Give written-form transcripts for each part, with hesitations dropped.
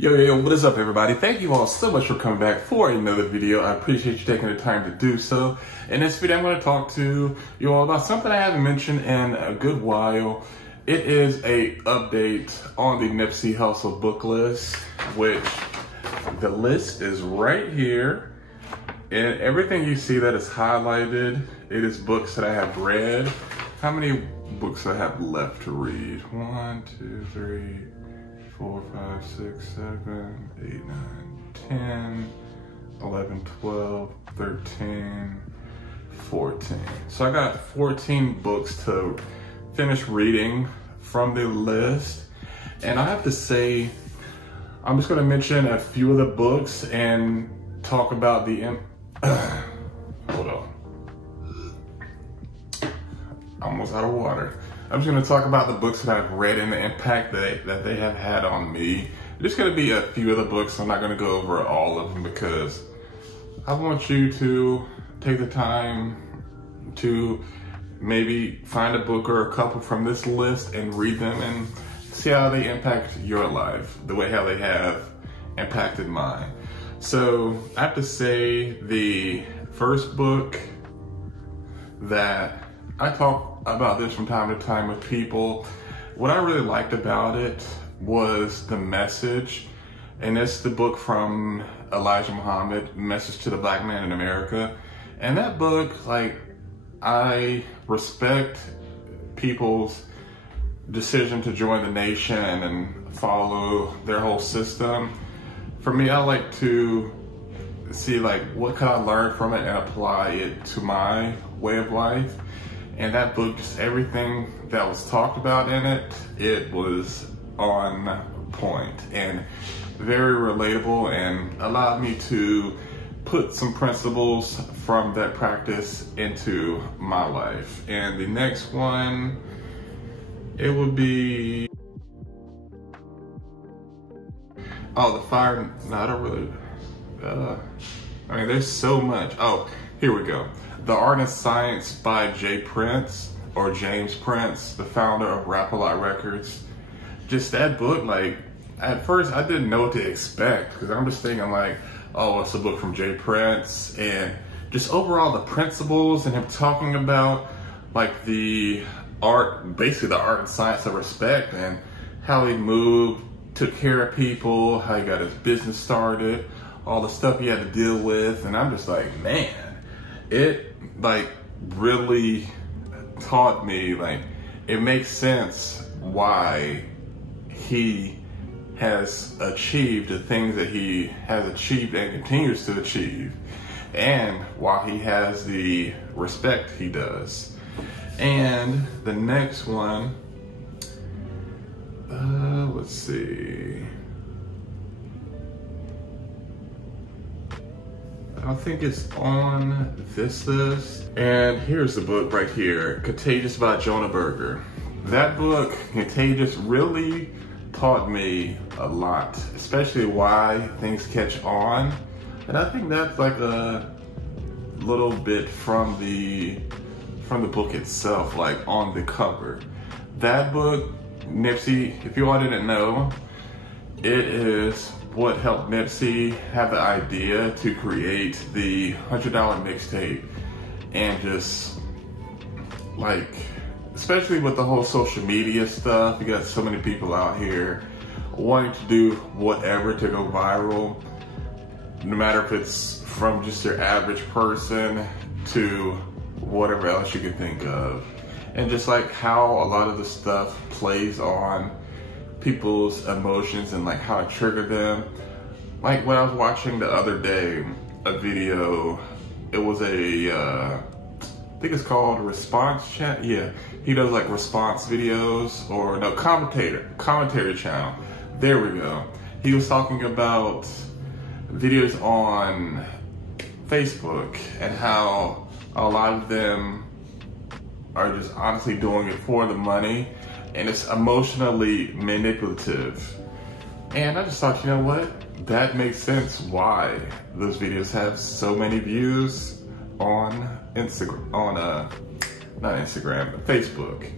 Yo, what is up everybody? Thank you all so much for coming back for another video. I appreciate you taking the time to do so. In this video, I'm going to talk to you all about something I haven't mentioned in a good while. It is a update on the Nipsey Hussle book list, which the list is right here. And everything you see that is highlighted, it is books that I have read. How many books do I have left to read? 1, 2, 3, 4, 5, 6, 7, 8, 9, 10, 11, 12, 13, 14. So I got 14 books to finish reading from the list. And I have to say, I'm just gonna mention a few of the books and talk about the, hold on. Almost out of water. I'm just gonna talk about the books that I've read and the impact that they have had on me. There's gonna be a few of the books. I'm not gonna go over all of them because I want you to take the time to maybe find a book or a couple from this list and read them and see how they impact your life, the way how they have impacted mine. So I have to say the first book that I talk about this from time to time with people. What I really liked about it was the message, and it's the book from Elijah Muhammad, Message to the Black Man in America. And that book, like, I respect people's decision to join the nation and follow their whole system. For me, I like to see, like, what can I learn from it and apply it to my way of life. And that book, just everything that was talked about in it, it was on point and very relatable and allowed me to put some principles from that practice into my life. And the next one, it would be, oh, The Fire, no, I don't really, I mean, there's so much. Oh, here we go. The Art and Science by James Prince, the founder of Rap-A-Lot Records. Just that book, like, at first I didn't know what to expect because I'm just thinking like, oh, it's a book from J. Prince, and just overall the principles and him talking about like the art, basically the art and science of respect and how he moved, took care of people, how he got his business started, all the stuff he had to deal with. And I'm just like, man, it like really taught me, like, it makes sense why he has achieved the things that he has achieved and continues to achieve, and why he has the respect he does. And the next one, let's see. I don't think it's on this list. And here's the book right here, Contagious by Jonah Berger. That book, Contagious, really taught me a lot, especially why things catch on. And I think that's like a little bit from the book itself, like on the cover. That book, Nipsey, if you all didn't know, it is what helped Nipsey have the idea to create the $100 mixtape. And just like, especially with the whole social media stuff, you got so many people out here wanting to do whatever to go viral, no matter if it's from just your average person to whatever else you can think of. And just like how a lot of the stuff plays on people's emotions and like how it triggered them. Like when I was watching the other day, a video, it was a, I think it's called Response Chat. Yeah, he does like response videos, or no, commentary channel. There we go. He was talking about videos on Facebook and how a lot of them are just honestly doing it for the money, and it's emotionally manipulative. And I just thought, you know what? That makes sense why those videos have so many views on Instagram, not Instagram, Facebook.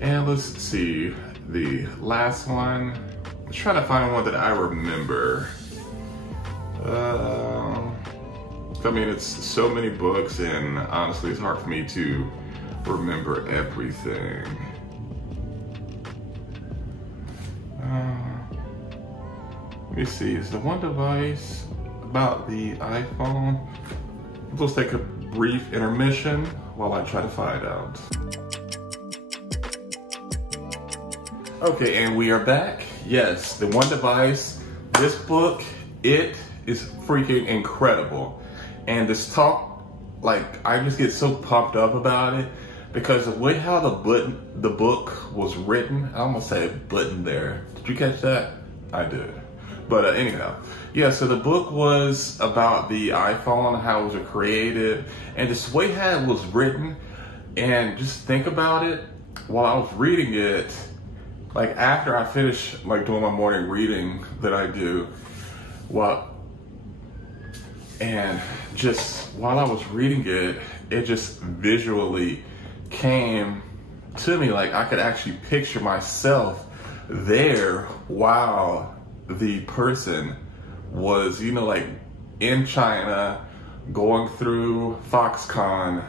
And let's see, the last one, Let's try to find one that I remember. I mean, it's so many books, and honestly, it's hard for me to remember everything. Let me see, is the one device about the iPhone? Let's take a brief intermission while I try to find out. Okay, and we are back. Yes, the one device, this book, it is freaking incredible. And this talk, like, I just get so pumped up about it because the way how the book was written, I almost said button there. Did you catch that? I did. But anyhow, yeah, so the book was about the iPhone, how it was created, and this way how it was written, and just think about it, while I was reading it, like after I finished like doing my morning reading that I do, and just while I was reading it, it just visually came to me, like I could actually picture myself there while the person was, you know, like in China, going through Foxconn,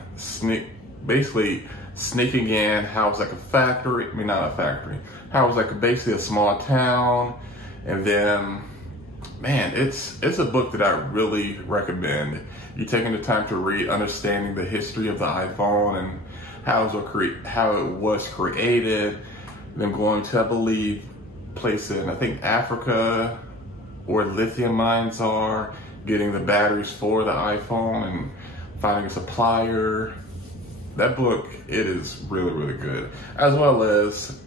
basically sneaking in, how it was like a factory, I mean not a factory, how it was like basically a small town. And then, man, it's a book that I really recommend. You taking the time to read, understanding the history of the iPhone and how it was created, then going to, I believe, place in, I think, Africa, where lithium mines are, getting the batteries for the iPhone and finding a supplier. That book, it is really, really good, as well as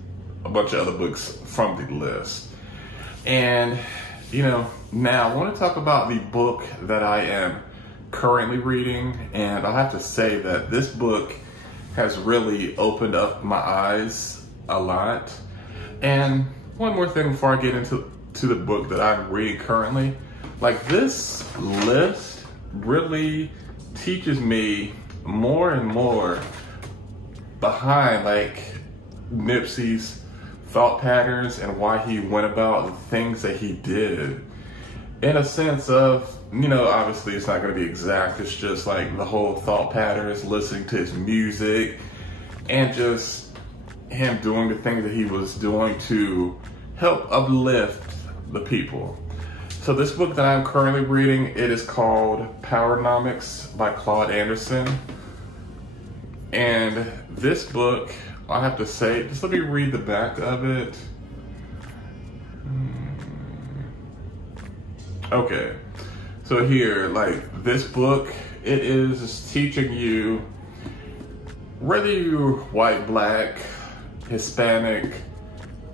a bunch of other books from the list. And, you know, now I want to talk about the book that I am currently reading, and I have to say that this book has really opened up my eyes a lot. And one more thing before I get into the book that I'm reading currently, like this list really teaches me more and more behind like Nipsey's thought patterns and why he went about the things that he did. In a sense of, you know, obviously it's not going to be exact, it's just like the whole thought patterns, listening to his music, and just him doing the things that he was doing to help uplift the people. So this book that I'm currently reading, it is called Powernomics by Claude Anderson. And this book, I have to say, just let me read the back of it. Okay, so here, like this book, it is teaching you, whether you're white, black, Hispanic,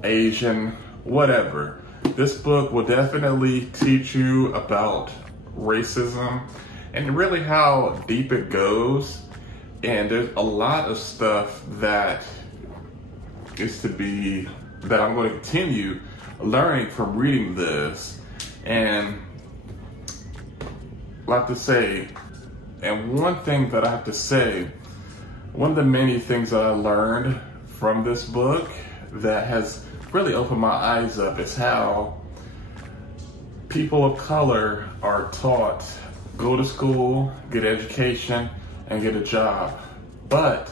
Asian, whatever, this book will definitely teach you about racism and really how deep it goes. And there's a lot of stuff that I'm going to continue learning from reading this. And I have to say, and one thing that I have to say, one of the many things that I learned from this book that has really opened my eyes up is how people of color are taught, go to school, get education, and get a job. But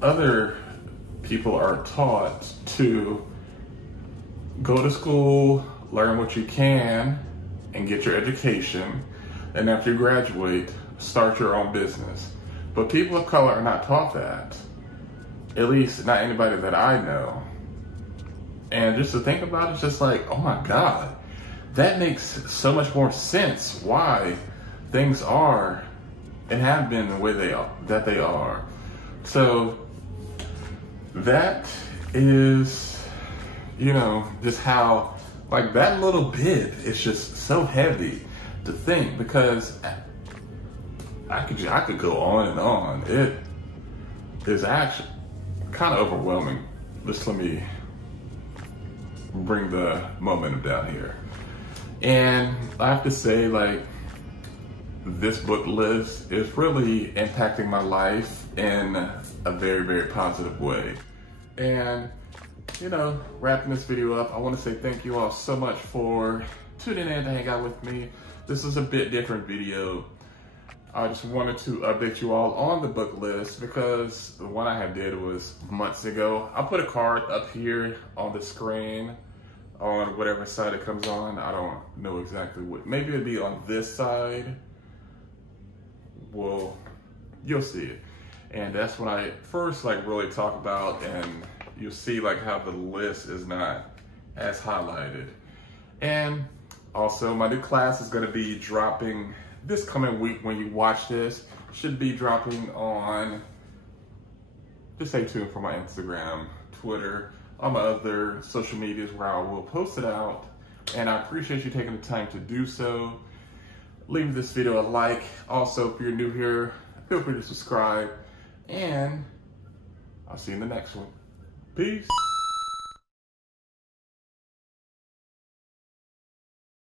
other people are taught to go to school, learn what you can, and get your education, and after you graduate, start your own business. But people of color are not taught that. At least not anybody that I know. And just to think about it, it's just like, oh my God, that makes so much more sense why things are and have been the way they are. So that is, you know, just how, like that little bit is just so heavy to think, because I could go on and on. It is actually kind of overwhelming. Just let me bring the momentum down here. And I have to say, like, this book list is really impacting my life in a very, very positive way. And wrapping this video up, I want to say thank you all so much for tuning in to hang out with me. This is a bit different video. I just wanted to update you all on the book list because the one I had did was months ago. I'll put a card up here on the screen on whatever side it comes on. I don't know exactly what. Maybe it'll be on this side. Well, you'll see it. And that's when I first really talk about, and you'll see how the list is not as highlighted. And also my new class is going to be dropping this coming week. When you watch this, should be dropping on, just stay tuned for my Instagram, Twitter, all my other social medias where I will post it out. And I appreciate you taking the time to do so. Leave this video a like. Also, if you're new here, feel free to subscribe. And I'll see you in the next one. Peace.